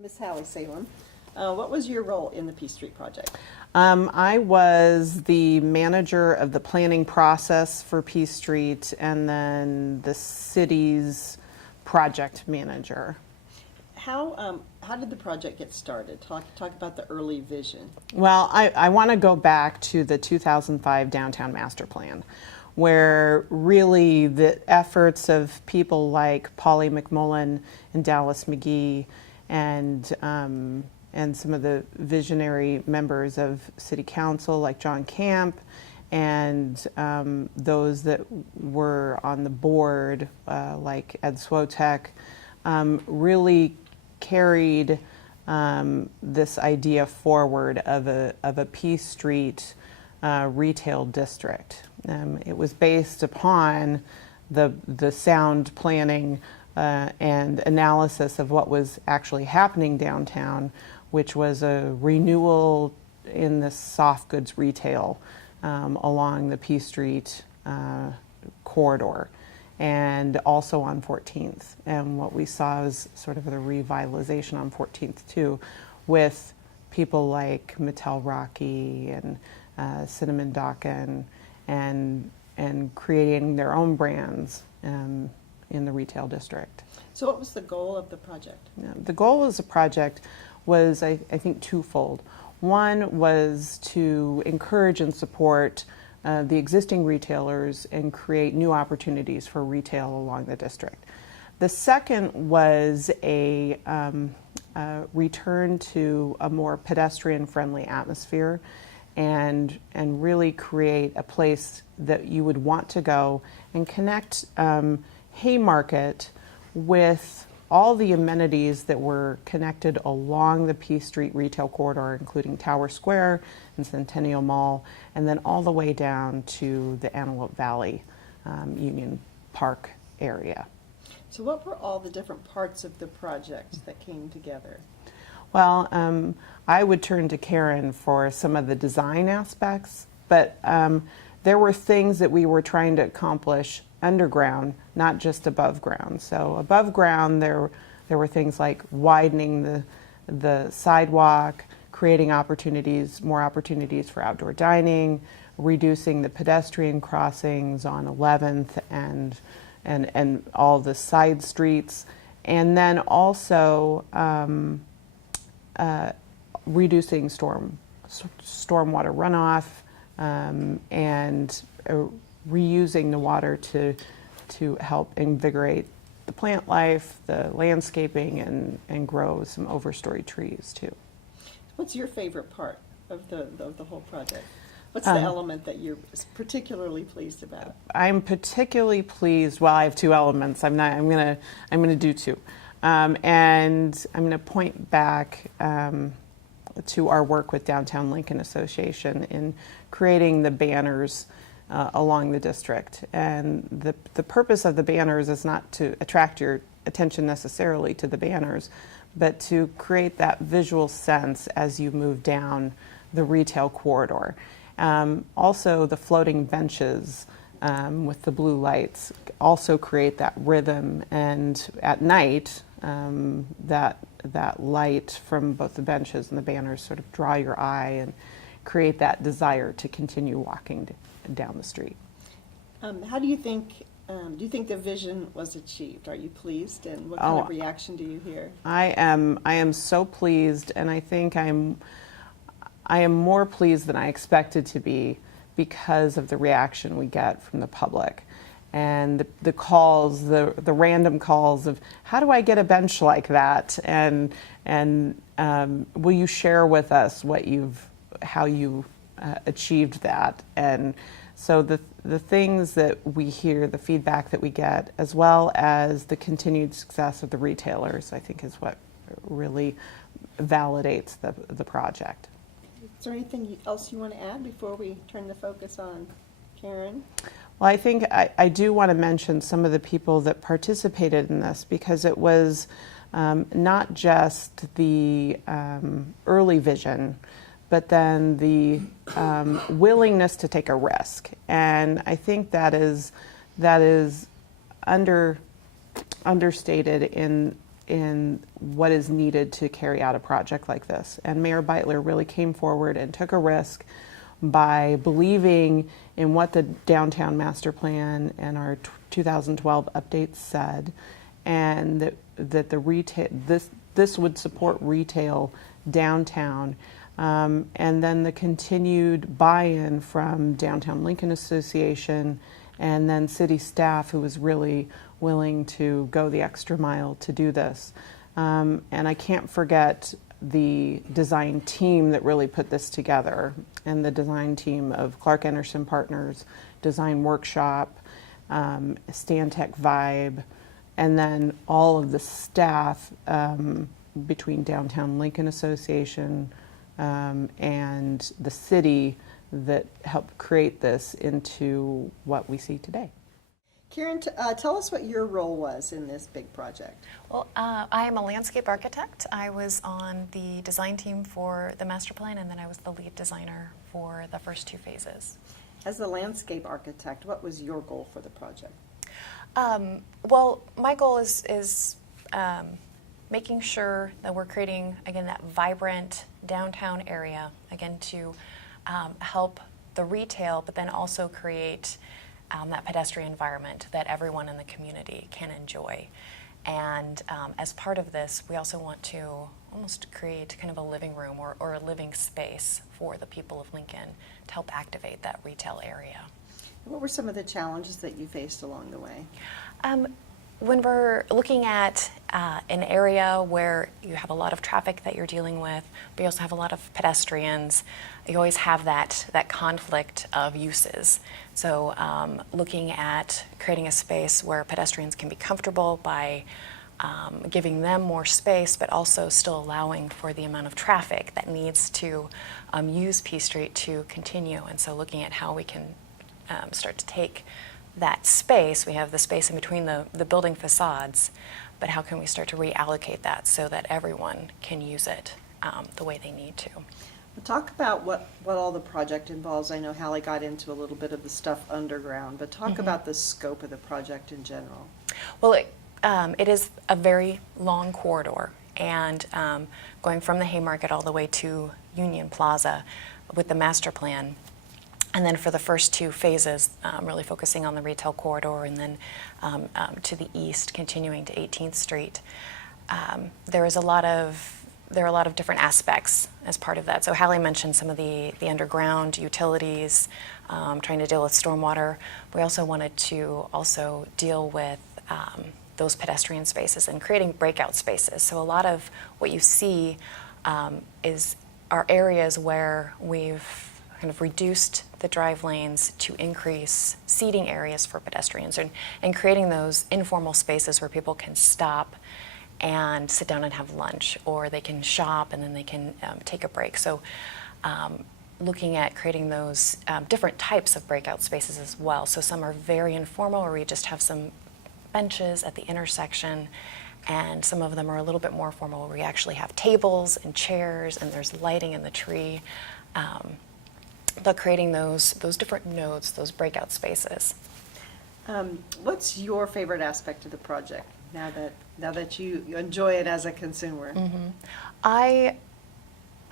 Ms. Hallie Salem, what was your role in the Peace Street project? I was the manager of the planning process for Peace Street and then the city's project manager. How did the project get started? Talk about the early vision. Well, I want to go back to the 2005 Downtown Master Plan, where really the efforts of people like Polly McMullen and Dallas McGee and some of the visionary members of City Council like John Camp and those that were on the board like Ed Swotek really carried this idea forward of a Peace Street retail district. It was based upon the sound planning and analysis of what was actually happening downtown, which was a renewal in the soft goods retail along the Peace Street corridor and also on 14th. And what we saw was sort of the revitalization on 14th too, with people like Mattel Rocky and Cinnamon Docken and creating their own brands in the retail district. So what was the goal of the project? The goal of the project was, I think, twofold. One was to encourage and support the existing retailers and create new opportunities for retail along the district. The second was a return to a more pedestrian-friendly atmosphere and really create a place that you would want to go and connect Haymarket with all the amenities that were connected along the Peace Street retail corridor, including Tower Square and Centennial Mall, and then all the way down to the Antelope Valley Union Park area. So what were all the different parts of the project that came together? Well, I would turn to Karen for some of the design aspects, but there were things that we were trying to accomplish underground, not just above ground. So above ground, there were things like widening the sidewalk, creating opportunities, more opportunities for outdoor dining, reducing the pedestrian crossings on 11th and all the side streets, and then also reducing stormwater runoff and reusing the water to help invigorate the plant life, the landscaping, and grow some overstory trees too. What's your favorite part of the whole project? What's the element that you're particularly pleased about? I'm particularly pleased. Well, I have two elements. I'm gonna do two, and I'm gonna point back to our work with Downtown Lincoln Association in creating the banners along the district. And the purpose of the banners is not to attract your attention necessarily to the banners, but to create that visual sense as you move down the retail corridor. Also, the floating benches with the blue lights also create that rhythm, and at night, that light from both the benches and the banners sort of draw your eye and create that desire to continue walking down the street. How do you think the vision was achieved? Are you pleased, and what kind of reaction do you hear? I am so pleased, and I think I am more pleased than I expected to be because of the reaction we get from the public and the calls, the random calls of how do I get a bench like that, and will you share with us how you achieved that. And so the things that we hear, the feedback that we get, as well as the continued success of the retailers, I think is what really validates the project. Is there anything else you want to add before we turn the focus on Karen? Well, I think I do want to mention some of the people that participated in this, because it was not just the early vision, but then the willingness to take a risk. And I think that is understated in in what is needed to carry out a project like this. And Mayor Beitler really came forward and took a risk by believing in what the downtown master plan and our 2012 updates said, and that the retail this would support retail downtown. And then the continued buy-in from Downtown Lincoln Association and then city staff, who was really willing to go the extra mile to do this. And I can't forget the design team that really put this together, and the design team of Clark Anderson Partners, Design Workshop, Stantec Vibe, and then all of the staff between Downtown Lincoln Association and the city that helped create this into what we see today. Karen, tell us what your role was in this big project. Well, I am a landscape architect. I was on the design team for the master plan, and then I was the lead designer for the first 2 phases. As the landscape architect, what was your goal for the project? Well, my goal is making sure that we're creating, again, that vibrant downtown area, again, to help the retail, but then also create that pedestrian environment that everyone in the community can enjoy. And as part of this, we also want to almost create kind of a living room or a living space for the people of Lincoln to help activate that retail area. What were some of the challenges that you faced along the way? When we're looking at an area where you have a lot of traffic that you're dealing with, but you also have a lot of pedestrians, you always have that conflict of uses. So looking at creating a space where pedestrians can be comfortable by giving them more space, but also still allowing for the amount of traffic that needs to use P Street to continue. And so looking at how we can start to take that space, we have the space in between the building facades, but how can we start to reallocate that so that everyone can use it the way they need to? Talk about what all the project involves. I know Hallie got into a little bit of the stuff underground, but talk about the scope of the project in general. Well, it is a very long corridor, and going from the Haymarket all the way to Union Plaza with the master plan. And then for the first 2 phases, really focusing on the retail corridor, and then to the east, continuing to 18th Street. There are a lot of different aspects as part of that. So Hallie mentioned some of the underground utilities, trying to deal with stormwater. We also wanted to also deal with those pedestrian spaces and creating breakout spaces. So a lot of what you see are areas where we've kind of reduced the drive lanes to increase seating areas for pedestrians, and creating those informal spaces where people can stop and sit down and have lunch, or they can shop and then they can take a break. So looking at creating those different types of breakout spaces as well. So some are very informal, where we just have some benches at the intersection, and some of them are a little bit more formal, where we actually have tables and chairs and there's lighting in the tree. But creating those different nodes, those breakout spaces. What's your favorite aspect of the project now that you enjoy it as a consumer? I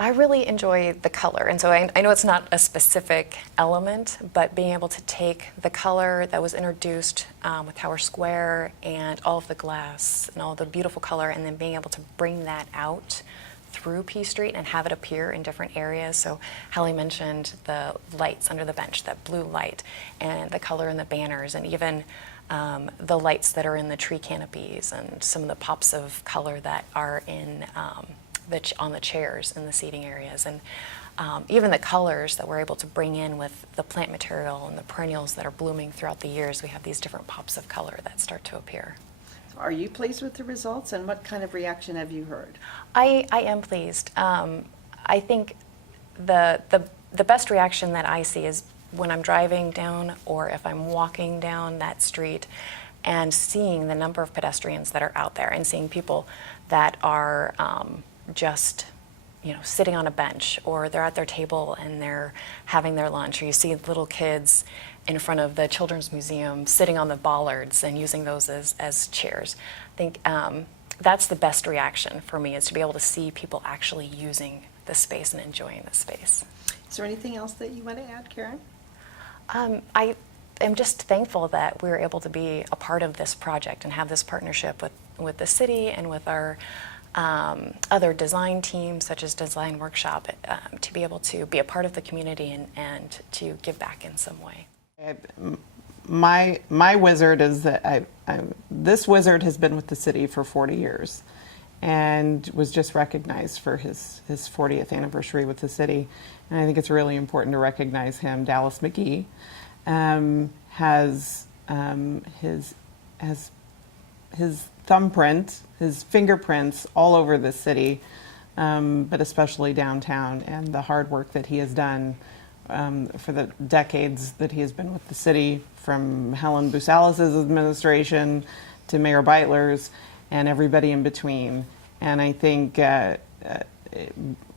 really enjoy the color, and so I know it's not a specific element, but being able to take the color that was introduced with Tower Square and all of the glass and all the beautiful color, and then being able to bring that out through P Street and have it appear in different areas. So Hallie mentioned the lights under the bench, that blue light, and the color in the banners, and even the lights that are in the tree canopies, and some of the pops of color that are in on the chairs in the seating areas, and even the colors that we're able to bring in with the plant material and the perennials that are blooming throughout the years. We have these different pops of color that start to appear. Are you pleased with the results, and what kind of reaction have you heard? I am pleased. I think the best reaction that I see is when I'm driving down, or if I'm walking down that street, and seeing the number of pedestrians that are out there, and seeing people that are just sitting on a bench, or they're at their table and they're having their lunch, or you see little kids in front of the Children's Museum sitting on the bollards and using those as chairs. I think that's the best reaction for me, is to be able to see people actually using the space and enjoying the space. Is there anything else that you want to add, Karen? I am just thankful that we were able to be a part of this project and have this partnership with the city and with our other design teams, such as Design Workshop, to be able to be a part of the community and to give back in some way. My wizard is that this wizard has been with the city for 40 years and was just recognized for his 40th anniversary with the city. And I think it's really important to recognize him. Dallas McGee has his thumbprint, his fingerprints all over the city, but especially downtown, and the hard work that he has done for the decades that he has been with the city, from Helen Busalis' administration to Mayor Beitler's and everybody in between. And I think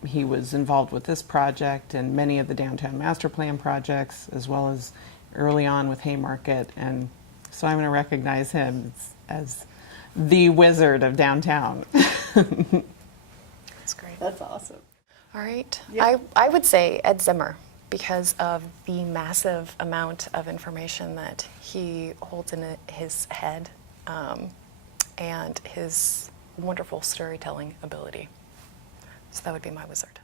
he was involved with this project and many of the downtown master plan projects, as well as early on with Haymarket. And so I'm going to recognize him as the wizard of downtown. That's great. That's awesome. All right. Yeah. I would say Ed Zimmer, because of the massive amount of information that he holds in his head and his wonderful storytelling ability. So that would be my wizard.